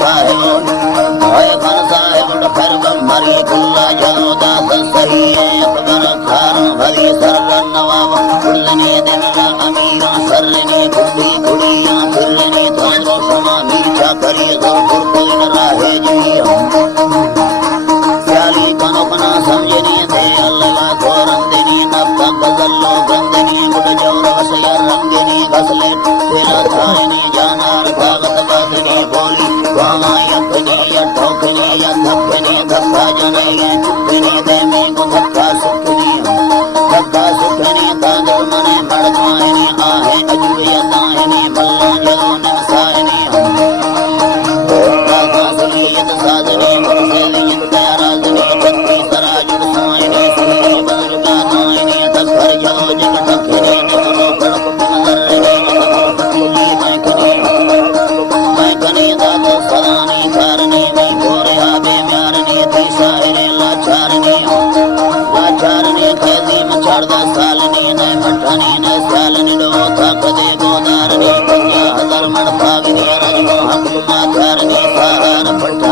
साहिब भाई खान साहिब फिर गंभरी खुल्ला जलो दास सही अकबर खान भरी सर नवाब खुलने दिन अमीर सरने कुड़ी कुड़िया फिरने थारो समा मीठा करी जोर कोई न रहे जी प्याली कनो कना समझने थे अल्लाह गोरंदनी नफ्ता गजल्लो गंदनी गुड जोर वसया रंगनी गसले तेरा थाने जानार ताकत बदनी बोली वामा यकनी या ठोकनी या धक्कनी धक्का जने चुकनी दे में को धक्का सुकनी तादर मने मड़कानी आहे अजुए ताहनी बल्ला जलो नसानी सुनियत साधनी मुर्सलियत दयाराजनी छत्ती सराजुल साइनी सुनी बदरगा ताइनी तखर जो जग तखनी नमो कड़क नजरनी मतकुली मैकनी दात सदानी कारनी मैं बोरे आबे म्यारनी थी शायरे लाचारनी कैदी मचारदा सालनी न मठानी न सालनी लो थक दे गोदारनी 50,000 मण भागनी रजमो हक माथारनी सहार पट